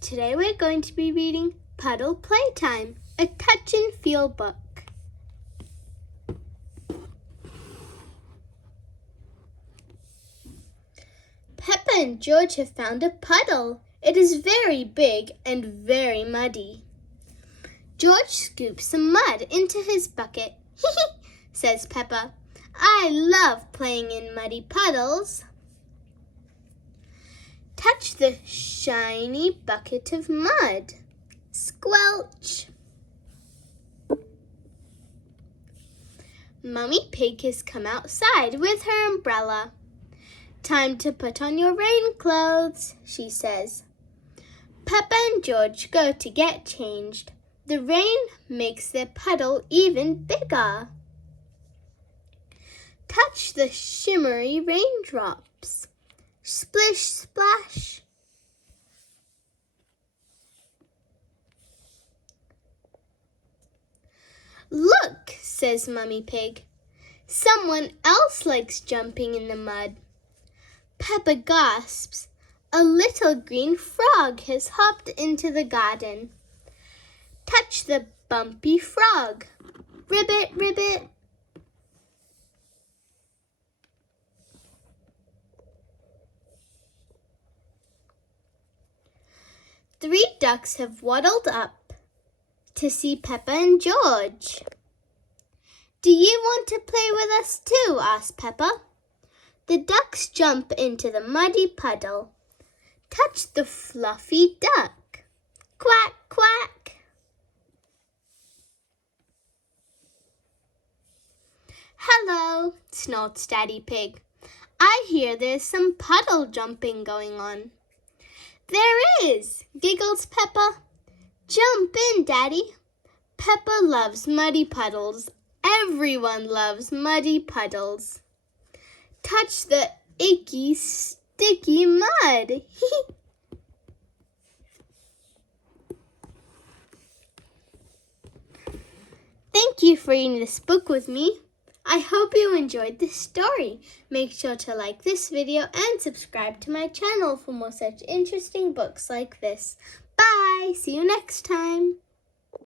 Today we're going to be reading Puddle Playtime, a touch and feel book. Peppa and George have found a puddle. It is very big and very muddy. George scoops some mud into his bucket. Says Peppa. I love playing in muddy puddles. Touch the shiny bucket of mud. Squelch. Mummy Pig has come outside with her umbrella. Time to put on your rain clothes, she says. Peppa and George go to get changed. The rain makes their puddle even bigger. Touch the shimmery raindrops. Splish, splash. Look, says Mummy Pig. Someone else likes jumping in the mud. Peppa gasps. A little green frog has hopped into the garden. Touch the bumpy frog. Ribbit, ribbit. Three ducks have waddled up to see Peppa and George. Do you want to play with us too? Asked Peppa. The ducks jump into the muddy puddle. Touch the fluffy duck. Quack, quack. Hello, snorts Daddy Pig. I hear there's some puddle jumping going on. There is, giggles Peppa. Jump in, Daddy. Peppa loves muddy puddles. Everyone loves muddy puddles. Touch the icky, sticky mud. Thank you for reading this book with me. I hope you enjoyed this story. Make sure to like this video and subscribe to my channel for more such interesting books like this. Bye! See you next time.